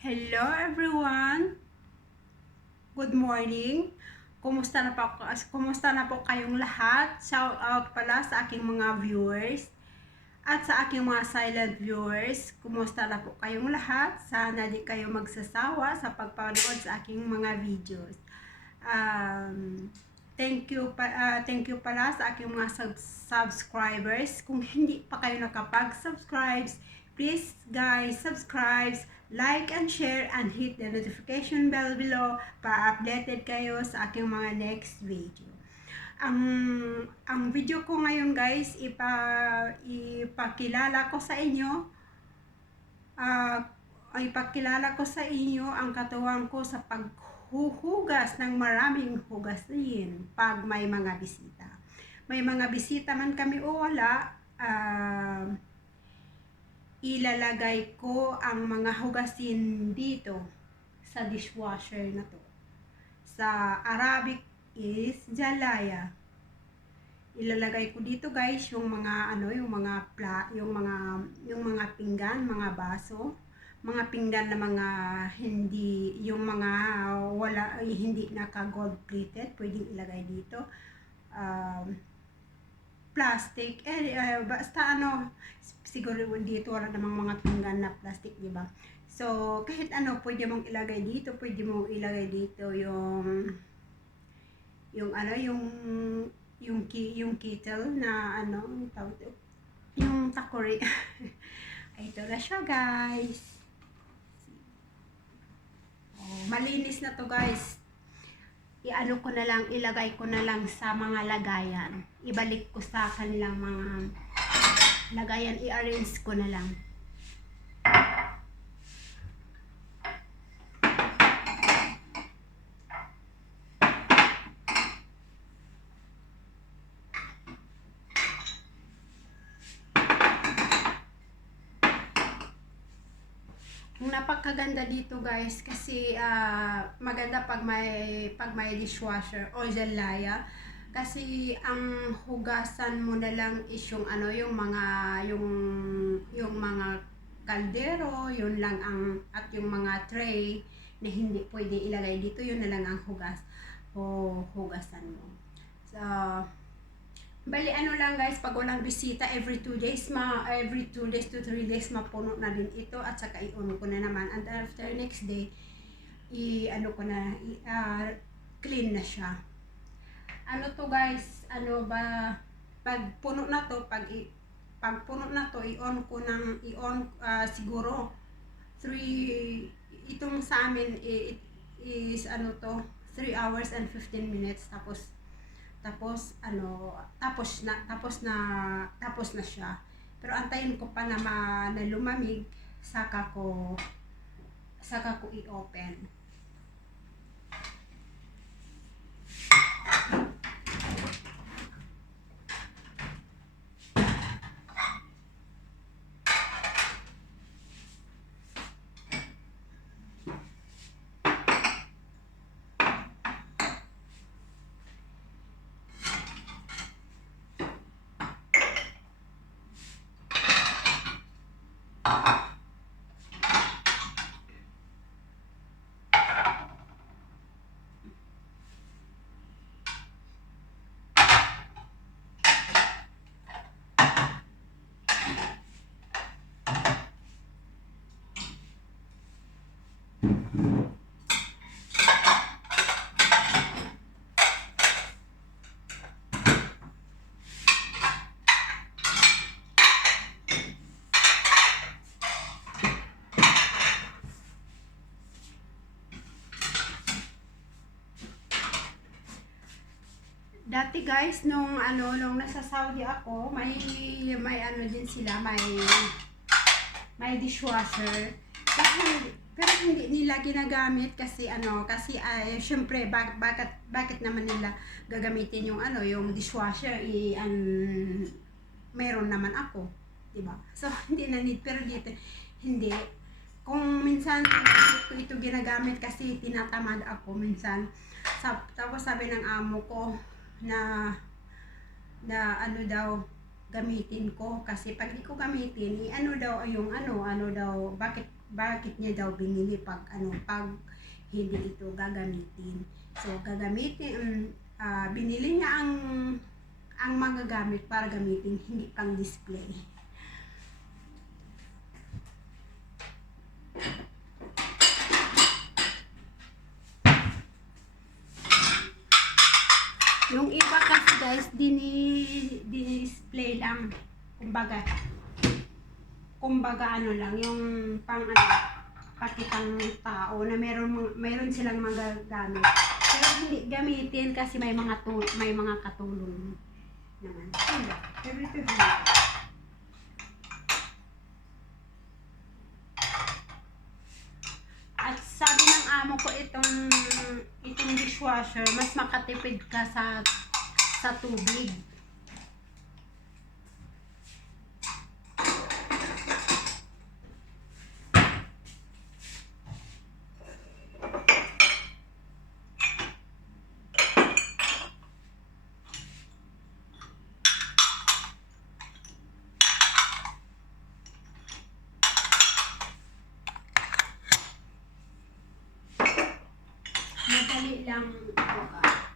Hello everyone! Good morning! Kumusta na po kayong lahat? Shout out pala sa aking mga viewers at sa aking mga silent viewers. Kumusta na po kayong lahat? Sana di kayo magsasawa sa pagpanood sa aking mga videos. Thank you pala sa aking mga subscribers. Kung hindi pa kayo nakapag-subscribe, please guys, subscribe, like and share, and hit the notification bell below para updated kayo sa aking mga next video. Ang video ko ngayon guys, ipakilala ko sa inyo ang katuwang ko sa paghuhugas ng maraming hugasin pag may mga bisita. May mga bisita man kami o wala, ilalagay ko ang mga hugasin dito sa dishwasher na to. Sa Arabic is jalaya. Ilalagay ko dito guys yung mga yung mga pinggan, mga baso, mga pinggan na mga hindi naka gold plated, pwedeng ilagay dito. Plastic, basta siguro dito wala namang mga pinggan na plastic, di ba? So, kahit pwede mong ilagay dito, yung kettle na yung takori. Ito na siya guys. Malinis na to guys. Ilagay ko na lang sa mga lagayan. Ibalik ko sa kanilang mga lagayan, i-arrange ko na lang. Napakaganda dito guys kasi maganda pag may dishwasher o jalaya kasi ang hugasan mo na lang is yung mga kaldero, yun lang at yung mga tray na hindi pwede ilagay dito, yun na lang ang hugasan mo. So bali lang guys, pag walang bisita, every 2 to 3 days mapuno na din ito at saka i-on ko na naman, and after next day clean na siya. To guys, pag puno na to, i-on ko siguro 3, itong sa amin is 3 hours and 15 minutes, tapos na siya. Pero antayin ko pa na lumamig, saka ko i-open. Dati guys, nung nasa Saudi ako, may din sila, may dishwasher. Pero hindi nila ginagamit kasi syempre bakit naman nila gagamitin yung dishwasher, meron naman ako, 'di ba? So hindi na need, pero dito hindi. Kung minsan ito ginagamit kasi tinatamad ako minsan. Tapos sabi ng amo ko na gamitin ko kasi pag di ko gamitin, bakit bakit niya daw binili pag hindi ito gagamitin. So gagamitin, binili niya ang mga gamit para gamitin, hindi pang display. Yung iba kasi guys, display lang. Kumbaga ano lang, yung pakitang tao na meron silang magagamit. Pero hindi gamitin kasi may mga katulong naman. Pero ito hindi. At sabi ng amo ko, itong dishwasher, mas makatipid ka sa tubig. Madali lang ito guys.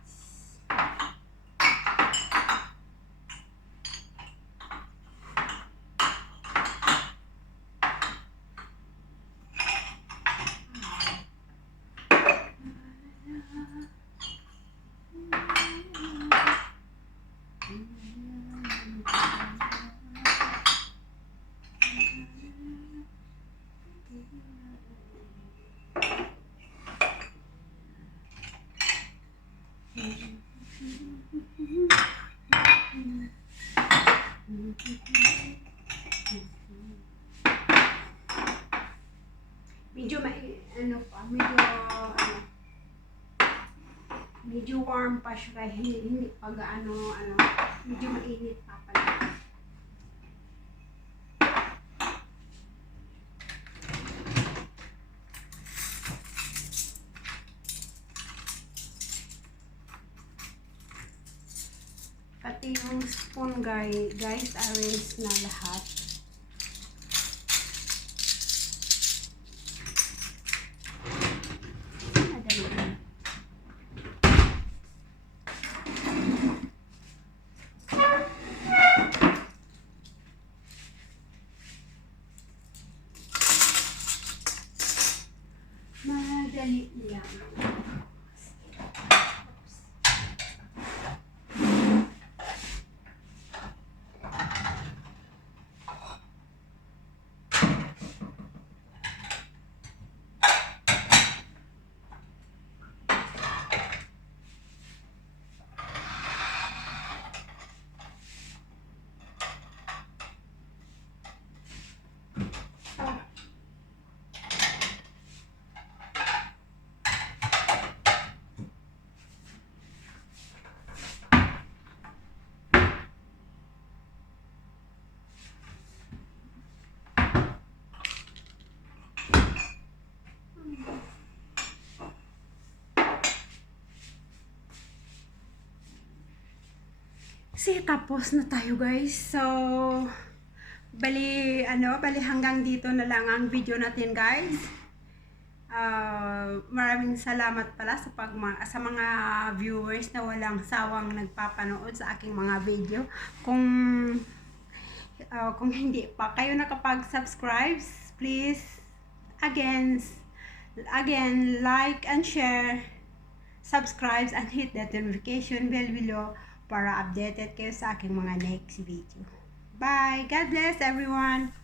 Medyo warm pa siya, kaya hindi pag medyo mainit pa pala. Pati yung spoon guys, arrange na lahat. Madali lang. Madali lang. Kasi tapos na tayo guys. So, bali hanggang dito na lang ang video natin guys. Maraming salamat pala sa mga viewers na walang sawang nagpapanood sa aking mga video. Kung hindi pa kayo nakapag-subscribe, please again like and share, subscribe and hit the notification bell below para updated kayo sa aking mga next video. Bye! God bless everyone!